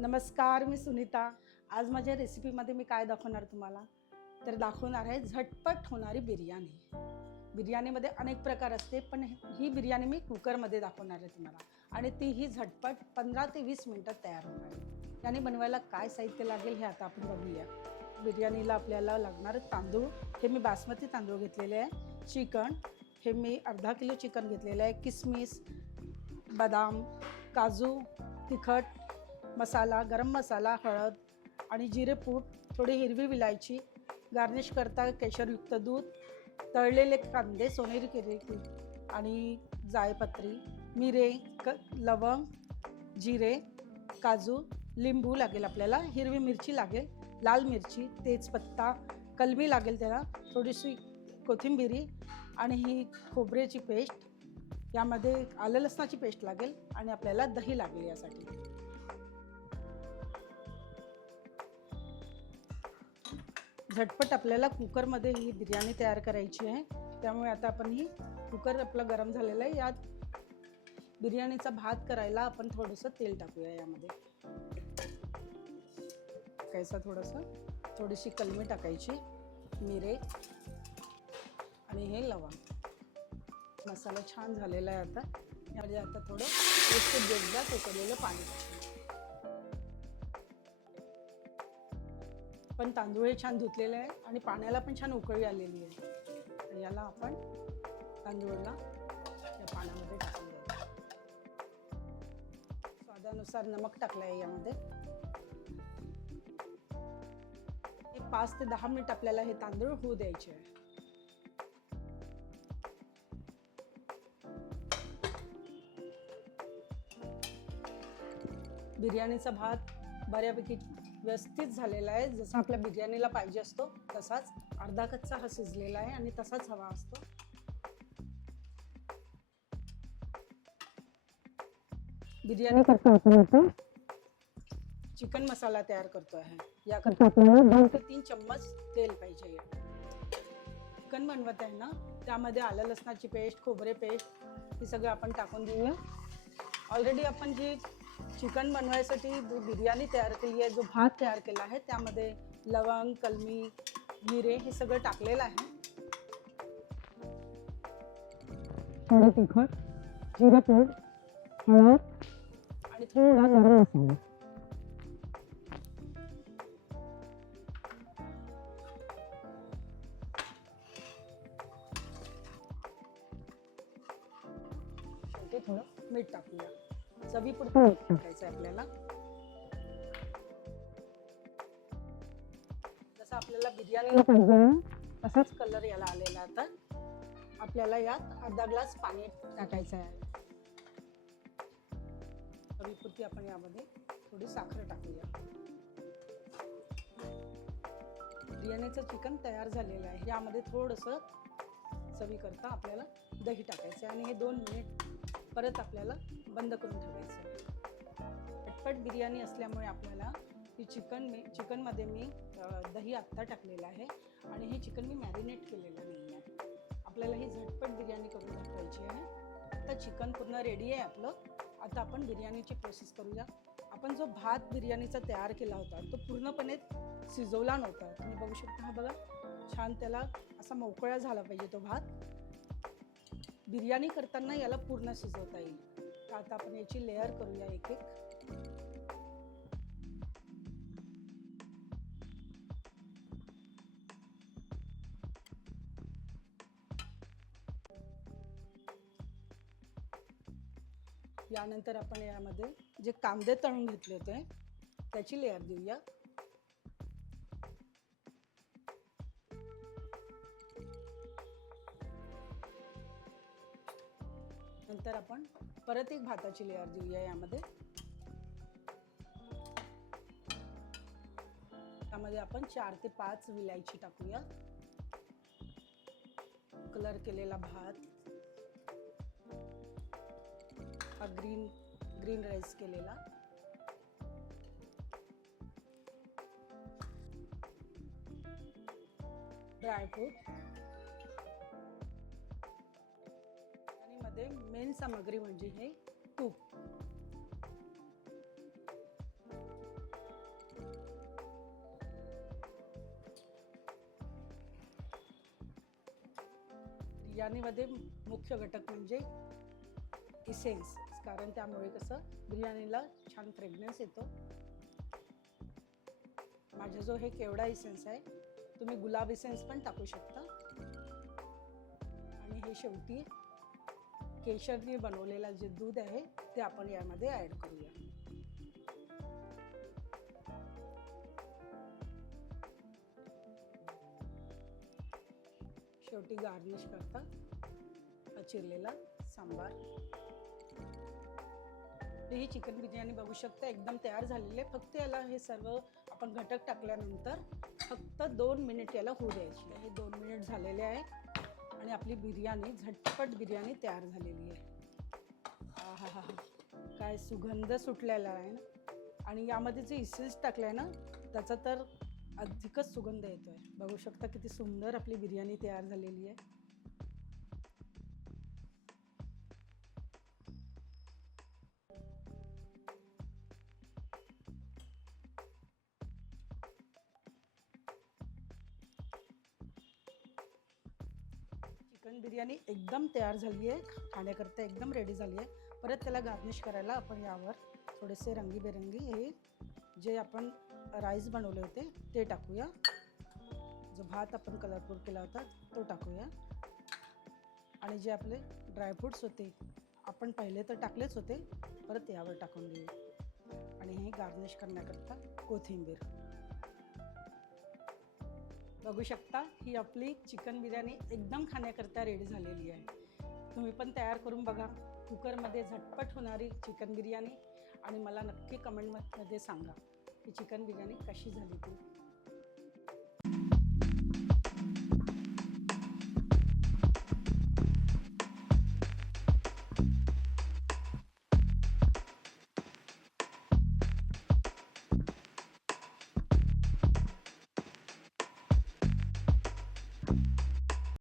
नमस्कार, मी सुनीता। आज माझ्या रेसिपीमध्ये मी काय दाखवणार तुम्हाला, तर दाखवणार आहे झटपट होणारी बिर्याणी। बिर्याणीमध्ये अनेक प्रकार असते, पण ही बिर्याणी मी कुकरमध्ये दाखवणार आहे तुम्हाला आणि तीही झटपट 15 ते 20 मिनिटात तयार होणार आहे। याने बनवायला काय साहित्य लागेल हे आता आपण बघूया। बिर्याणीला आपल्याला लागणारे तांदूळ, हे मी बासमती तांदूळ घेतलेले आहे। चिकन, हे मी अर्धा किलो चिकन घेतलेलं आहे। किसमिस, बदाम, काजू, तिखट मसाला, गरम मसाला, हळद आणि जिरेपूड, थोडी हिरवी विलायची, गार्निश करता केशरयुक्त दूध, तळलेले कांदे सोनेरी केलेले आणि जायपत्री, मिरे, लवंग, जिरे, काजू, लिंबू लागेल आपल्याला, हिरवी मिरची लागेल, लाल मिरची, तेजपत्ता, कलमी लागेल त्याला, थोडीशी कोथिंबिरी आणि ही खोबऱ्याची पेस्ट, यामध्ये आलं लसणाची पेस्ट लागेल आणि आपल्याला दही लागेल यासाठी। झटपट आपल्याला कुकरमध्ये ही बिर्याणी तयार करायची आहे, त्यामुळे आता आपण ही कुकर आपला गरम झालेला आहे। यात बिर्याणीचा भात करायला आपण थोडंसं तेल टाकूया यामध्ये। थोडीशी कलमी टाकायची, मिरे आणि हे लवंग। मसाला छान झालेला आहे। आता यामध्ये आता थोडं एक ग्लास उकळलेलं पाणी, पण तांदूळ छान धुतलेले आहे आणि पाण्याला पण छान उकळी आलेली आहे। याला आपण तांदूळला या पाण्यामध्ये टाकून द्यायचं। स्वादानुसार नमक टाकलं आहे यामध्ये। 5 ते 10 मिनिट आपल्याला हे तांदूळ होऊ द्यायचे आहे। बिर्याणीचा भात बऱ्यापैकी व्यवस्थित झालेला आहे, जसं आपल्या बिर्याणीला पाहिजे असतो तसाच। अर्धा कच्चा हा शिजलेला आहे आणि तसाच हवा असतो। बिर्याणी करतो आपण चिकन मसाला तयार करतो आहे, याकरता आपल्याला 2 ते 3 चम्मच तेल पाहिजे। चिकन बनवत आहे ना, त्यामध्ये आलं लसणाची पेस्ट, खोबरे पेस्ट, हे सगळं आपण टाकून देऊया। ऑलरेडी आपण जी चिकन बनवायसाठी बिर्याणी तयार केली आहे, जो भात तयार केला आहे, त्यामध्ये लवंग, कलमी, मिरे हे सगळं टाकलेलं आहे। थोडं तिखट, जिरेपूड, हळद आणि थोडा गरम मसाला। थोडं मीठ टाकूया, चवीपुरतं मीठ टाकायचं आहे आपल्याला। जसं आपल्याला बिर्याणीला पाहिजे तसाच कलर याला आलेला। आता आपल्याला यात अर्धा ग्लास पाणी टाकायचं आहे। चवीपुरती आपण यामध्ये थोडी साखर टाकूया। बिर्याणीचं चिकन तयार झालेलं आहे। यामध्ये थोडंसं चवीकरता आपल्याला दही टाकायचं आणि हे 2 मिनिट परत आपल्याला बंद करून ठेवायचं। झटपट बिर्याणी असल्यामुळे आपल्याला ही चिकनमध्ये मी दही आत्ता टाकलेलं आहे आणि हे चिकन मी मॅरिनेट केलेलं नाही आहे। आपल्याला ही झटपट बिर्याणी करून दाखवायची आहे। आता चिकन पूर्ण रेडी आहे आपलं। आता आपण बिर्याणीची प्रोसेस करूया। आपण जो भात बिर्याणीचा तयार केला होता, तो पूर्णपणे शिजवला नव्हता। तुम्ही बघू शकता, हा बघा छान त्याला असा मोकळा झाला पाहिजे तो भात। बिर्याणी करताना याला पूर्ण शिजवता येईल। तर आता आपण याची लेयर करूया एक एक। यानंतर आपण यामध्ये जे कांदे तळून घेतले होते त्याची लेयर देऊया। नंतर आपण परत एक भाताची लेयर देऊया यामध्ये। त्यामध्ये आपण 4 ते 5 विलायची टाकूया। कलर केलेला भात, हा ग्रीन राईस केलेला, ड्रायफ्रूट आणि मध्ये मेन सामग्री म्हणजे हे तूप। बिर्याणीमध्ये मुख्य घटक म्हणजे इसेन्स, कारण त्यामुळे कसं बिर्याणीला छान फ्रेग्रन्स येतो. माझा जो हे केवडा इसेन्स आहे, तुम्ही गुलाब इसेन्स पण टाकू शकता. आणि हे शेवटी केशरने बनवलेला जे दूध आहे ते आपण यामध्ये ॲड करूया. शेवटी गार्निश करता हा चिरलेला सांबार. ही चिकन बिर्याणी बघू शकता एकदम तयार झालेली आहे. फक्त याला हे सर्व आपण घटक टाकल्यानंतर फक्त 2 मिनिट याला होऊ द्यायची. हे 2 मिनिट झालेले आहे आणि आपली बिर्याणी झटपट बिर्याणी तयार झालेली आहे. हा हा हा, काय सुगंध सुटलेला आहे ना. आणि यामध्ये जे इसेन्स टाकलं आहे ना त्याचा तर अधिकच सुगंध येतोय. बघू शकता किती सुंदर आपली बिर्याणी तयार झालेली आहे. चिकन बिर्याणी एकदम तयार झाली आहे, खाण्याकरता एकदम रेडी झाली आहे. परत त्याला गार्निश करायला आपण यावर थोडेसे रंगीबेरंगी हे जे आपण राईस बनवले होते ते टाकूया. जो भात आपण कलरफुल केला होता तो टाकूया. आणि जे आपले ड्रायफ्रूट्स होते आपण पहिले तर टाकलेच होते, परत यावर टाकून देऊ. आणि हे गार्निश करण्याकरता कोथिंबीर. बघू शकता ही आपली चिकन बिर्याणी एकदम खाण्याकरता रेडी झालेली आहे. तुम्ही पण तयार करून बघा. कुकरमध्ये झटपट होणारी चिकन बिर्याणी. आणि मला नक्की कमेंटमध्ये सांगा की चिकन बिर्याणी कशी झाली ती.